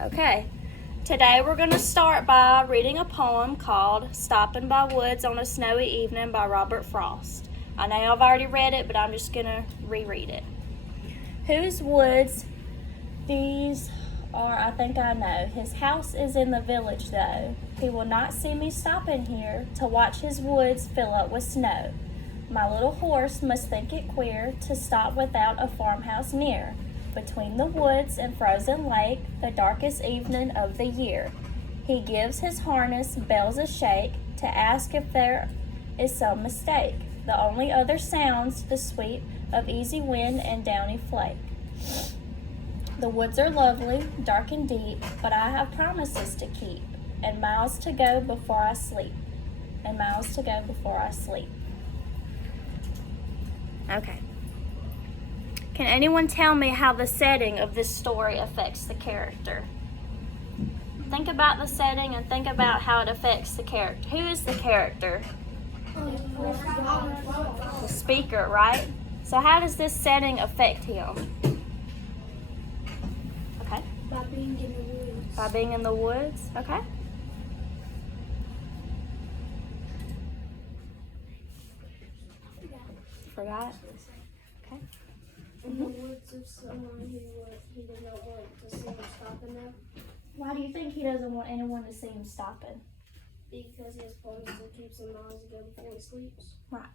Okay, today we're going to start by reading a poem called Stopping by Woods on a Snowy Evening by Robert Frost. I know I've already read it, but I'm just going to reread it. Whose woods these are, I think I know. His house is in the village, though. He will not see me stopping here to watch his woods fill up with snow. My little horse must think it queer to stop without a farmhouse near. Between the woods and frozen lake, the darkest evening of the year. He gives his harness bells a shake to ask if there is some mistake. The only other sounds the sweep of easy wind and downy flake. The woods are lovely, dark and deep, but I have promises to keep, and miles to go before I sleep. Okay. Can anyone tell me how the setting of this story affects the character? Think about the setting and think about how it affects the character. Who is the character? The speaker, right? So how does this setting affect him? Okay. By being in the woods. By being in the woods? Okay. Forgot? Okay. In the woods of someone he did not want to see him stopping them. Why do you think he doesn't want anyone to see him stopping? Because he has promises to keep some miles to go before he sleeps. Right.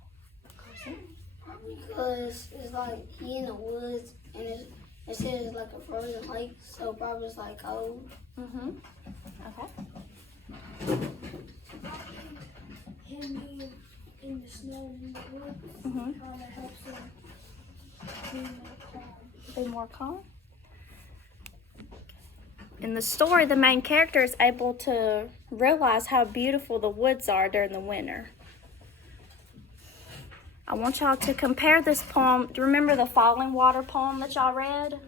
Because it's like he in the woods and it says like a frozen lake, so probably it's like cold. Mm-hmm. Okay. Him being in the snow and in the woods Mm-hmm. kind of helps him be more calm. Be more calm. In the story, the main character is able to realize how beautiful the woods are during the winter. I want y'all to compare this poem. Do you remember the Falling Water poem that y'all read?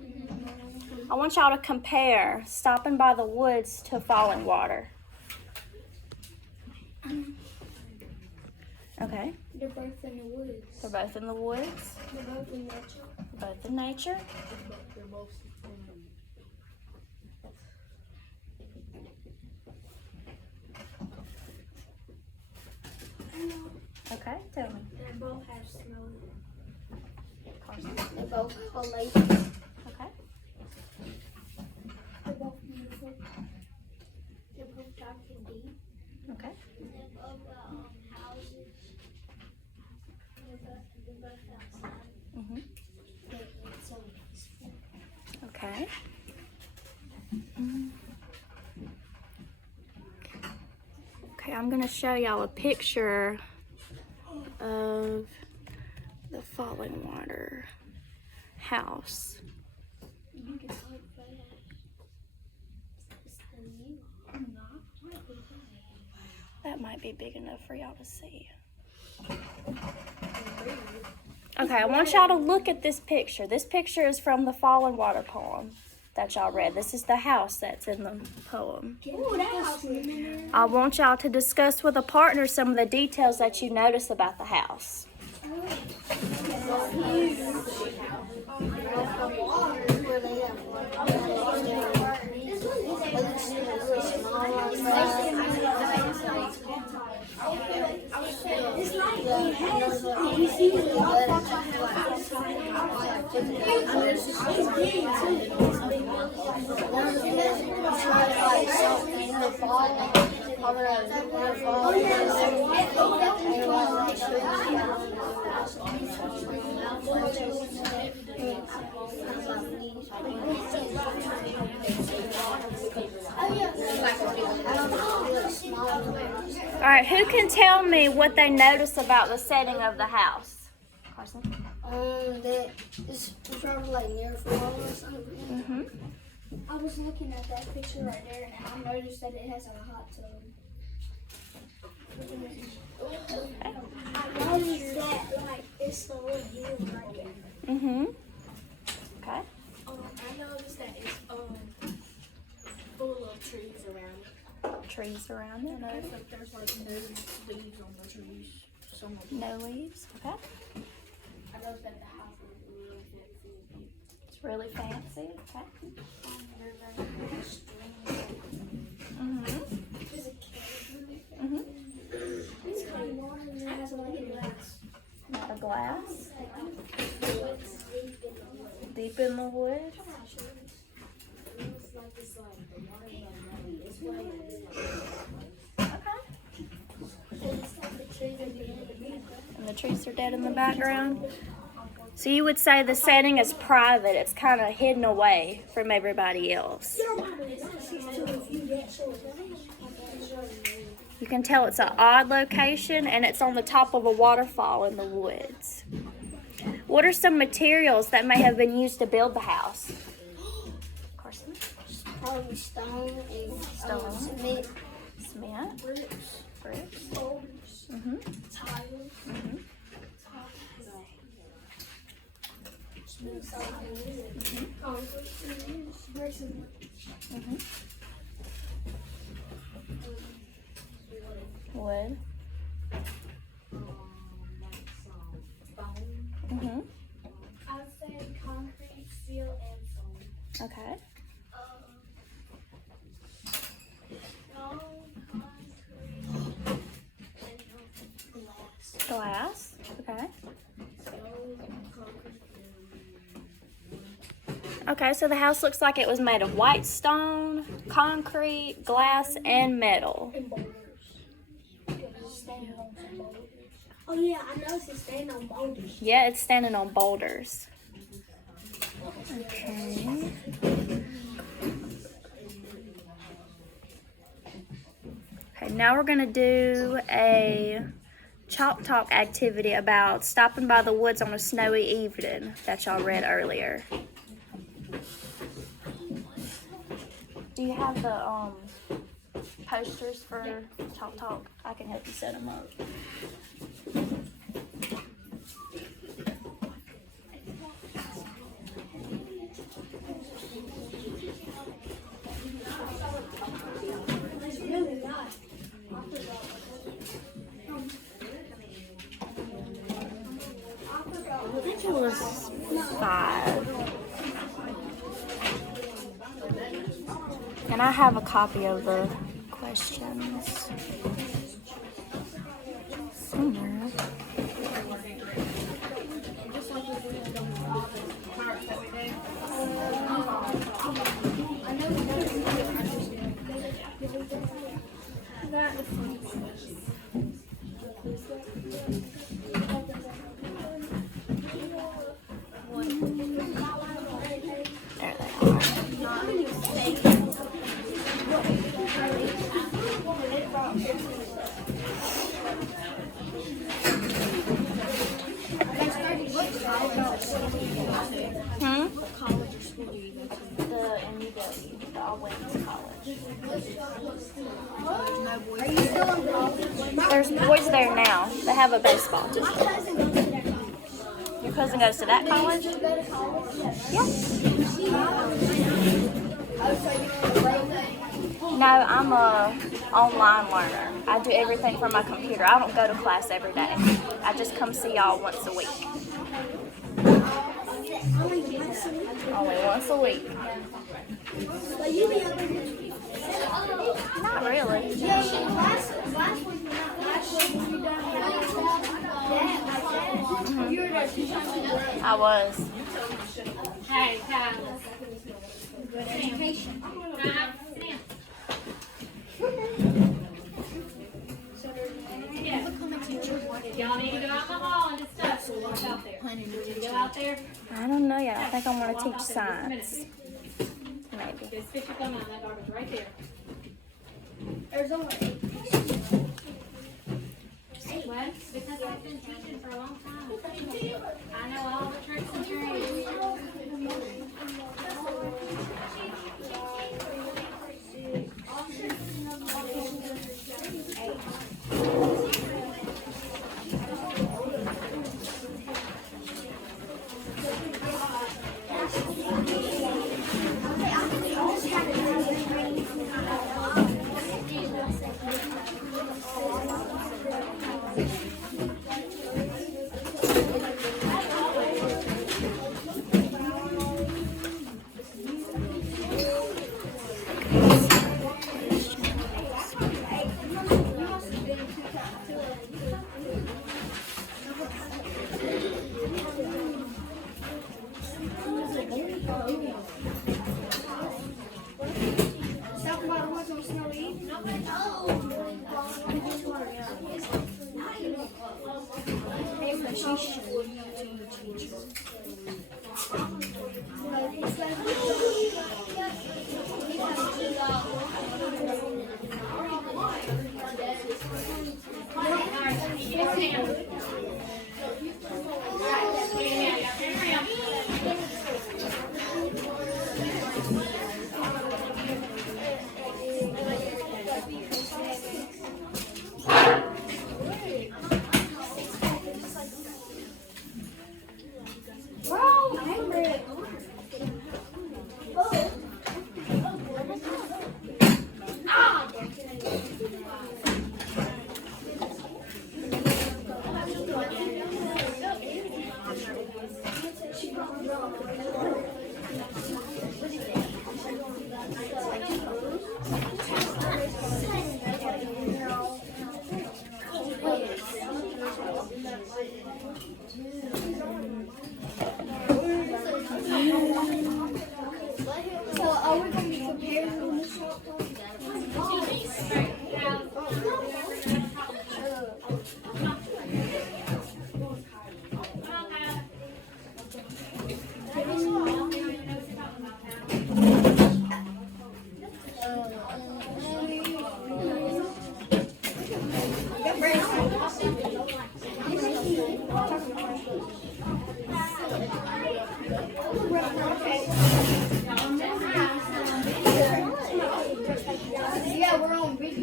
I want y'all to compare Stopping by the Woods to Falling Water. Okay. They're both in the woods. They're both in the woods. They're both in nature. Both in nature. They're both Okay, tell me. They both have snow. They both have a lake. Okay. They're both beautiful. They're both dark and deep. Okay. They're both houses. They're both outside. Mm-hmm. It's so peaceful. Okay. Okay, I'm going to show y'all a picture of the Falling Water house. You can type that. It's the new not. That might be big enough for y'all to see. Okay, I want y'all to look at this picture. This picture is from the Falling Water poem that y'all read. This is the house that's in the poem. Ooh, that house is in there. I want y'all to discuss with a partner some of the details that you notice about the house. All right, who can tell me what they notice about the setting of the house? Carson? That it's probably like near a fall or something. Mm-hmm. I was looking at that picture right there, and I noticed that it has a hot tub. I noticed that like it's a little hill right there. Mm-hmm. Okay. I noticed that it's full of trees around it. Trees around it. There's like no leaves on the trees. No leaves. Okay. I noticed that the house is really fancy. It's really fancy. Okay. There's a string poop in the wood? And the trees are dead in the background. So you would say the setting is private. It's kind of hidden away from everybody else. You can tell it's an odd location, and it's on the top of a waterfall in the woods. What are some materials that may have been used to build the house? Carson? Probably stone and Stone. cement. Cement. Bricks. Boulders, Mm-hmm. tiles, Mm-hmm. concrete, bricks and Mm-hmm. Wood. Mm-hmm. I would say concrete, steel, and foam. Okay. Stone, concrete, and glass. Glass. Okay. Stone, concrete, Okay, so the house looks like it was made of white stone, concrete, glass, and metal. and boulders. It's standing on some boulders. Oh yeah, I noticed it's standing on boulders. Yeah, it's standing on boulders. Okay. Okay, now we're gonna do a chalk talk activity about stopping by the woods on a snowy evening that y'all read earlier. Do you have the posters for chalk talk? I can help you set them up. It's really nice. I think it was 5. And I have a copy of the questions somewhere. There they are. The MUW, the All Women's College. There's boys there now. They have a baseball team. Your cousin goes to that college? Yeah. No, I'm a online learner. I do everything from my computer. I don't go to class every day. I just come see y'all once a week. Only once a week. Not really. I was. Hey, guys. Good education. Y'all need to go out in the hall and discuss what's out there. You go out there, I don't know yet. I think I want to teach science. Maybe. just stick your thumb out in that garbage right there. There's only 8 What? Because I've been teaching for a long time. I know all the tricks and trades.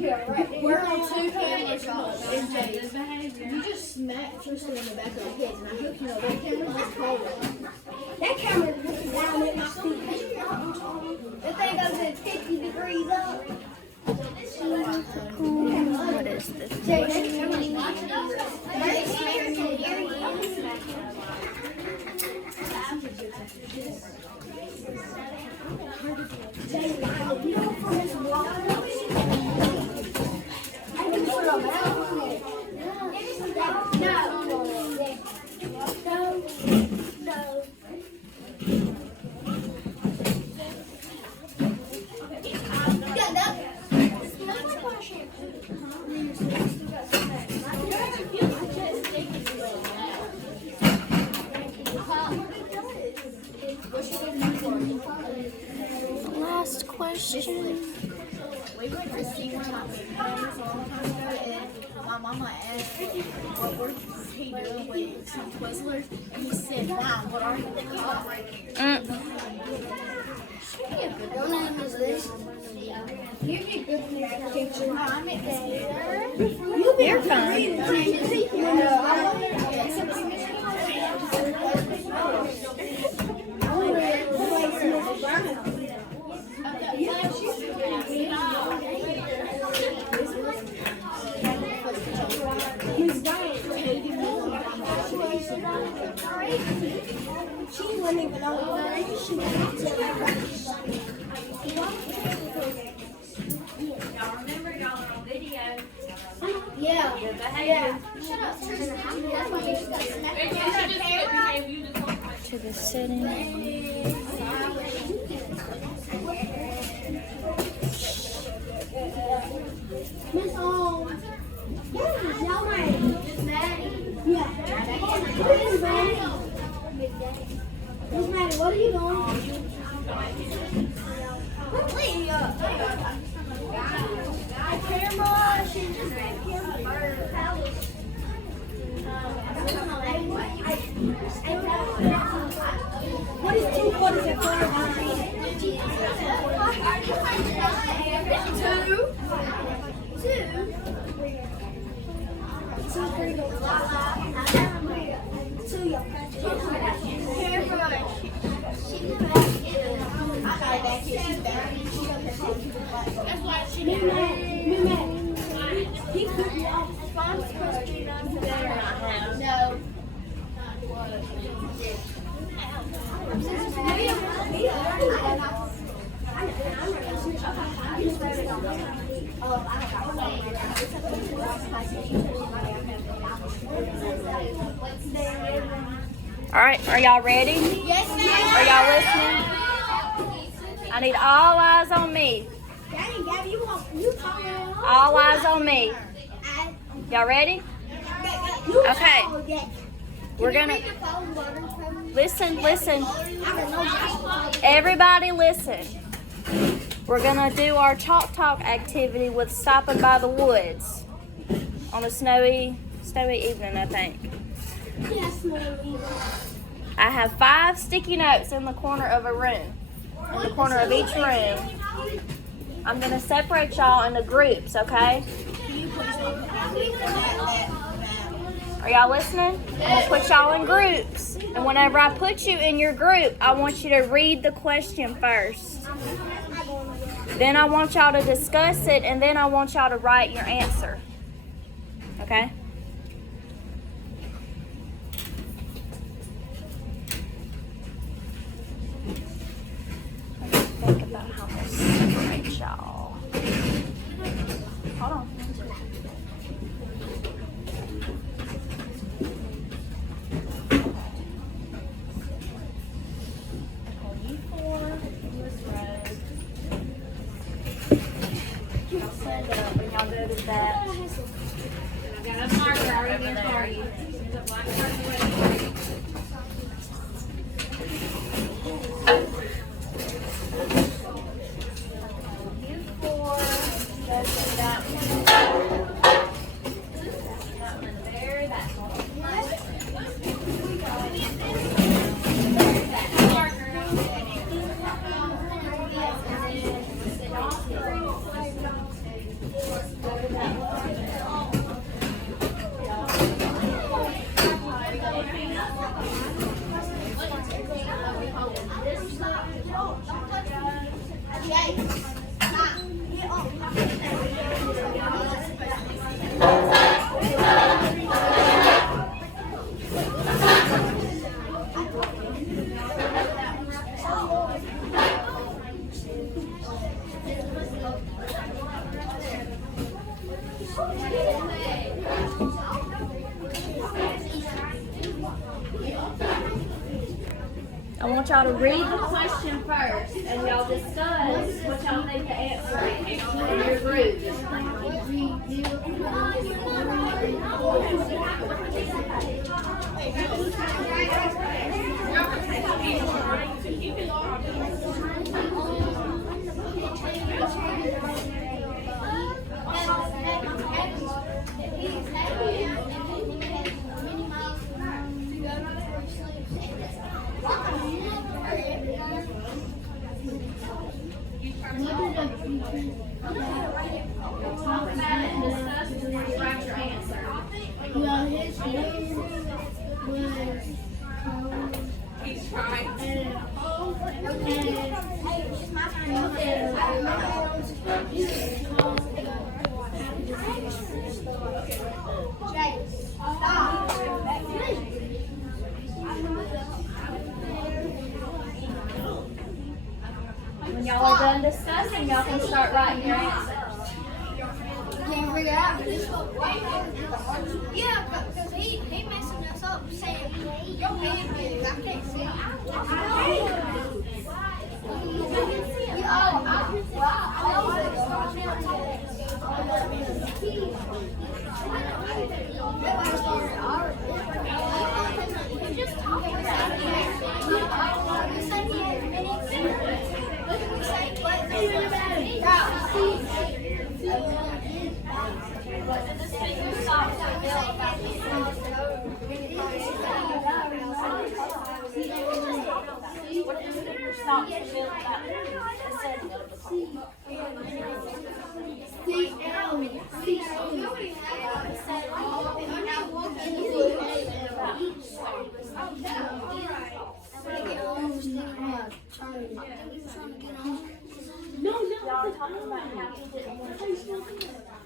We're on 2 cameras, y'all. You just smacked Tristan in the back of the head, and I hope you know that camera just cold. That camera is looking down at my feet. That thing goes at 50 degrees up. What is this? Last question. We went to see one of my friends a long time ago, and my mama asked what were he doing with some Twizzlers, and he said, "Mom, what are you called?" Your name is this. You be good for that picture. I meant You're fine. She wouldn't even know what she Y'all remember y'all are on video. Yeah. Good behavior. Shut up, Tristan. That's why you just got smacked. And you should just get behavior. You just want To the setting. Miss what is your name? Miss Maddie. Yeah. Miss Maddie. Miss Maddie, what are you doing? Wait, camera. She just got camera. What is 2 quarters and 4 All right, are y'all ready? Yes, ma'am. Are y'all listening? I need all eyes on me. Gabby, you talking? All eyes on me. Y'all ready? Okay. We're gonna listen. Everybody listen. We're gonna do our chalk talk activity with stopping by the woods on a snowy evening, I think. Yes, ma'am. I have 5 sticky notes in the corner of a room. In the corner of each room. I'm gonna separate y'all into groups, okay? Are y'all listening? I'm gonna put y'all in groups. And whenever I put you in your group, I want you to read the question first. Then I want y'all to discuss it, and then I want y'all to write your answer. Okay? Think about how to separate y'all. Hold on. Okay, you 4 in this row. Y'all stand up and y'all go to that. I got a marker already in for you. There's a black marker ready. You 4 go to that one. That one in the very back. Marker. want y'all to read the question first, and y'all discuss what y'all think the answer is in your group. Talk about it and discuss before you write your answer. Well, his name was He's trying. When y'all are done discussing, y'all can start writing your answers. Can't figure out. Yeah, because he messing us up saying, your hand is, I can't see it. just talking about it.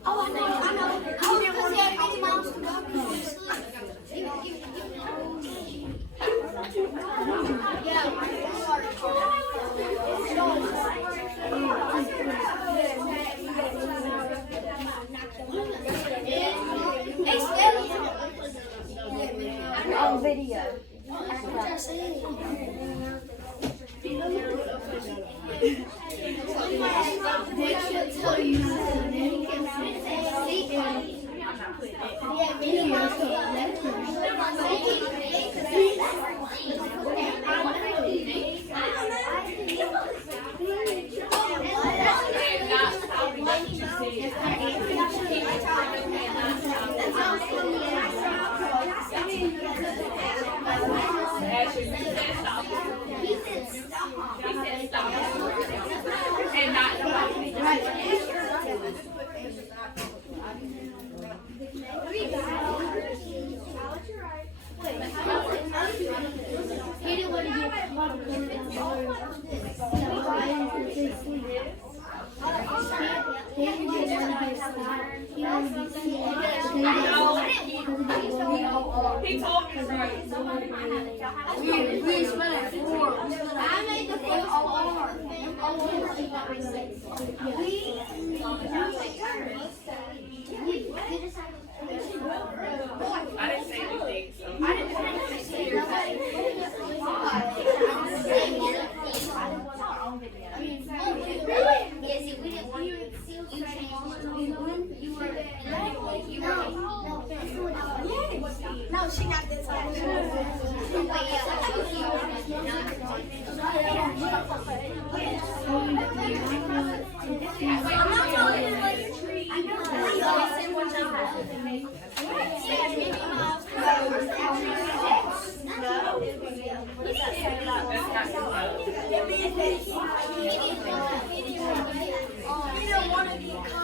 Oh, I know. Oh, because he had 8 miles to go. On video. He told me right. We spent it 4. I made the first R. I didn't say anything, so. No, she got this I'm not telling you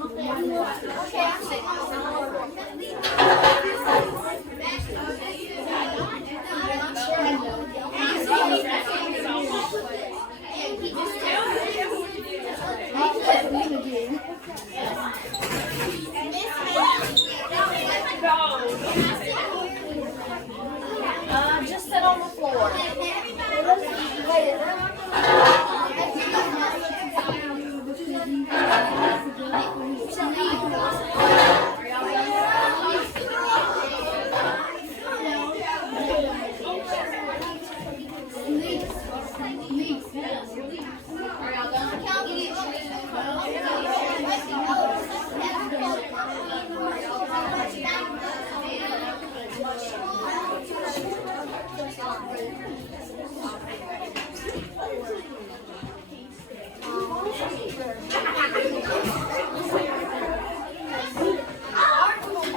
on the floor. Okay, I'm sitting on the floor. Just sit on the floor.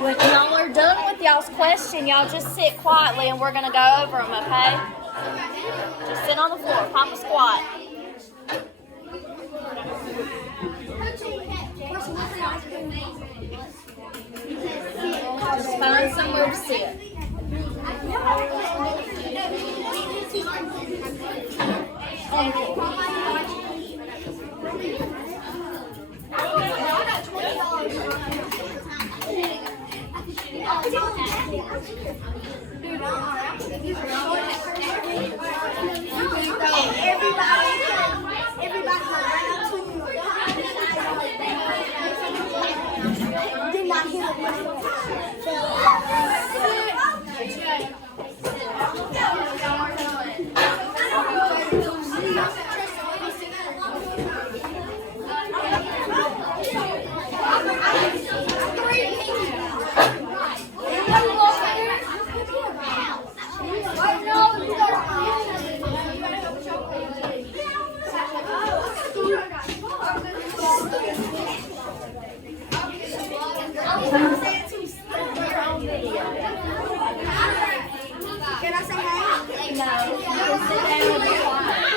When y'all are done with y'all's question, y'all just sit quietly and we're gonna go over them, okay? Just sit on the floor, pop a squat. Just find somewhere to sit. Did not hear Can I say hey? No, you can sit down and be quiet.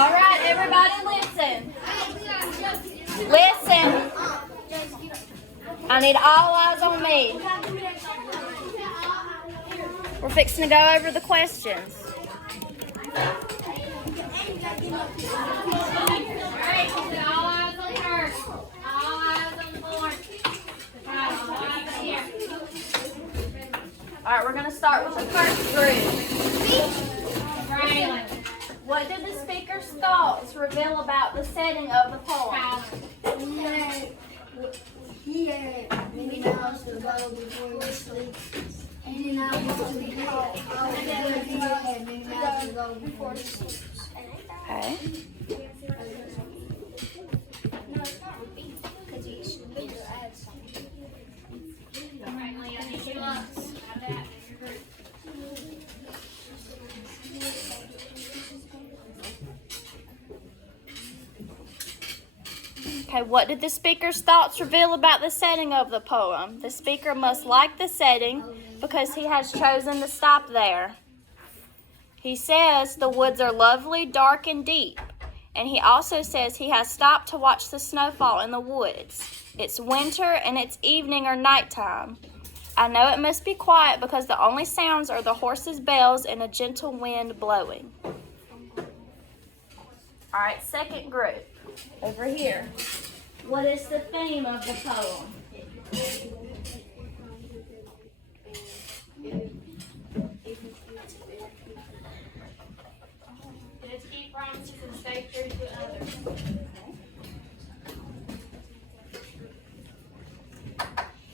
All right, everybody listen. Listen. I need all eyes on me. We're fixing to go over the questions. Alright, all eyes on her. All eyes on the floor. All eyes here. All right, we're going to start with the first group. Braylon. What did the speaker's thoughts reveal about the setting of the poem? He had many miles to go before he sleep. And then I was to get out. He had many miles to go before he sleeps. Okay. Because he should be to add something. Alright, Leah, I need you up. Have that. Okay, what did the speaker's thoughts reveal about the setting of the poem? The speaker must like the setting because he has chosen to stop there. He says the woods are lovely, dark, and deep. And he also says he has stopped to watch the snowfall in the woods. It's winter and it's evening or nighttime. I know it must be quiet because the only sounds are the horses' bells and a gentle wind blowing. All right, second group. Over here. What is the theme of the poem? Just keep promises and stay true to others.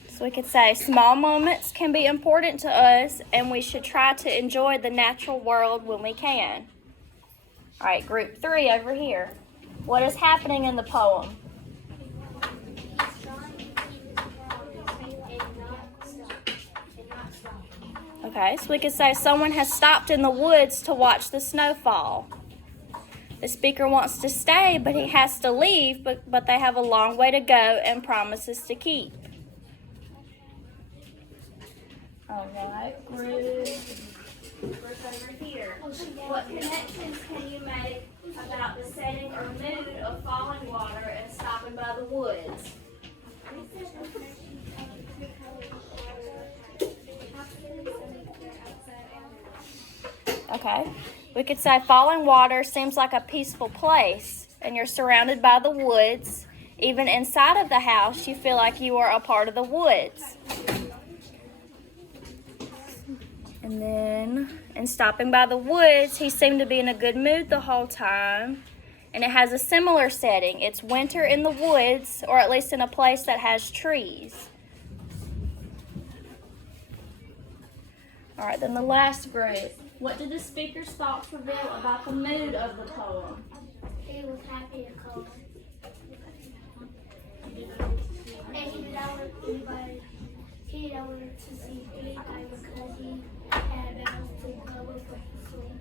So we could say small moments can be important to us and we should try to enjoy the natural world when we can. All right, group 3 over here. What is happening in the poem? Okay, so we could say someone has stopped in the woods to watch the snowfall. The speaker wants to stay, but he has to leave, but they have a long way to go and promises to keep. All right, group over here. What connections can you make about the setting or mood of falling water and stopping by the woods? Okay, we could say falling water seems like a peaceful place, and you're surrounded by the woods. Even inside of the house, you feel like you are a part of the woods. And then, in stopping by the woods, he seemed to be in a good mood the whole time. And it has a similar setting. It's winter in the woods, or at least in a place that has trees. All right, then the last group. What did the speaker's thoughts reveal about the mood of the poem? He was happy to come. And he didn't want to see anybody because he had a full cover for his sleep.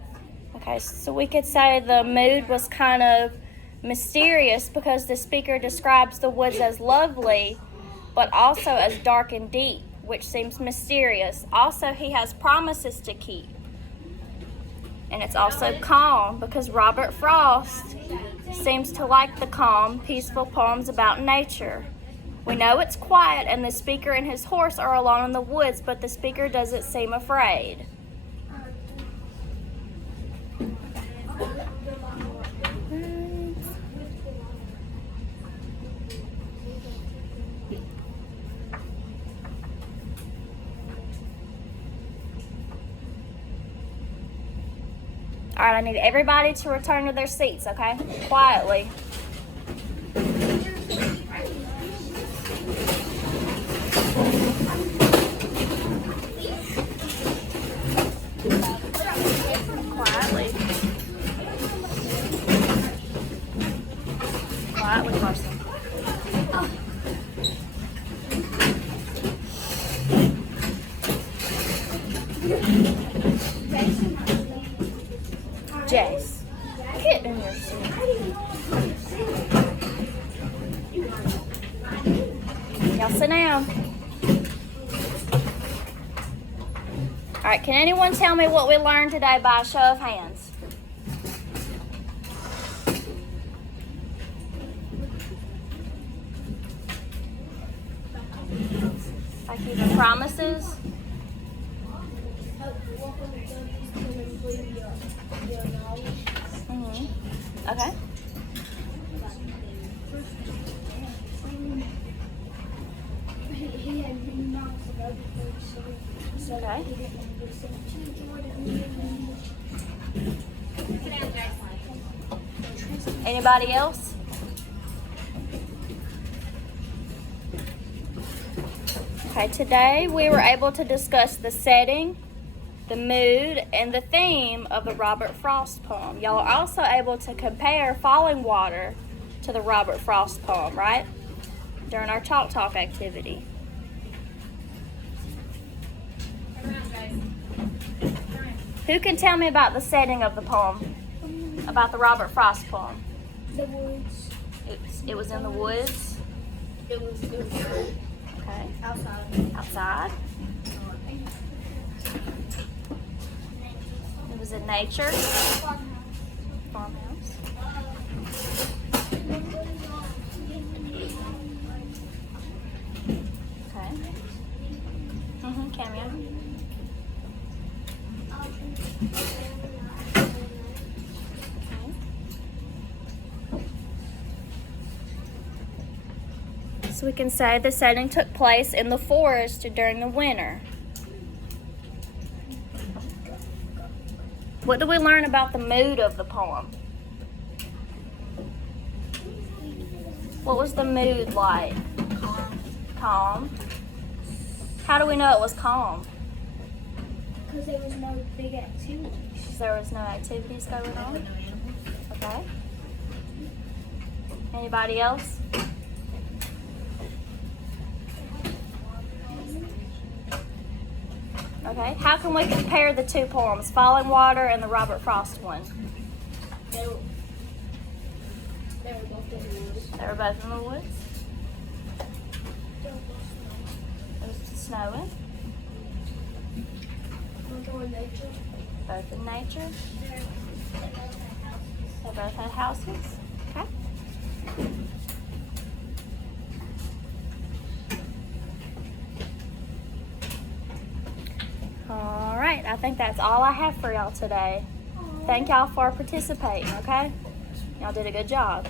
Okay, so we could say the mood was kind of mysterious because the speaker describes the woods as lovely, but also as dark and deep, which seems mysterious. Also, he has promises to keep. And it's also calm because Robert Frost seems to like the calm, peaceful poems about nature. We know it's quiet and the speaker and his horse are alone in the woods, but the speaker doesn't seem afraid. All right, I need everybody to return to their seats, okay? Quietly. Quietly. Quietly, Carson. Jace, get in your seat. Y'all sit down. All right, can anyone tell me what we learned today by a show of hands? Like the promises? Okay. He had been knocked for so Okay. he didn't want to do so. Anybody else? Okay, today we were able to discuss the setting, the mood, and the theme of the Robert Frost poem. Y'all are also able to compare Falling Water to the Robert Frost poem, right? During our Chalk Talk activity. Who can tell me about the setting of the poem? About the Robert Frost poem? The woods. It was in the woods? It was Okay. outside. Outside? It was in nature? Farmhouse. Okay. Cameo. So we can say the setting took place in the forest during the winter. What do we learn about the mood of the poem? What was the mood like? Calm. How do we know it was calm? Because there was no big activity. There was no activities going on? Okay. Anybody else? Okay. How can we compare the two poems, Falling Water and the Robert Frost one? They were both in the woods. They were both in the woods. It was snowing. Both in nature. They both had houses. Okay. All right. I think that's all I have for y'all today. Thank y'all for participating, okay? Y'all did a good job.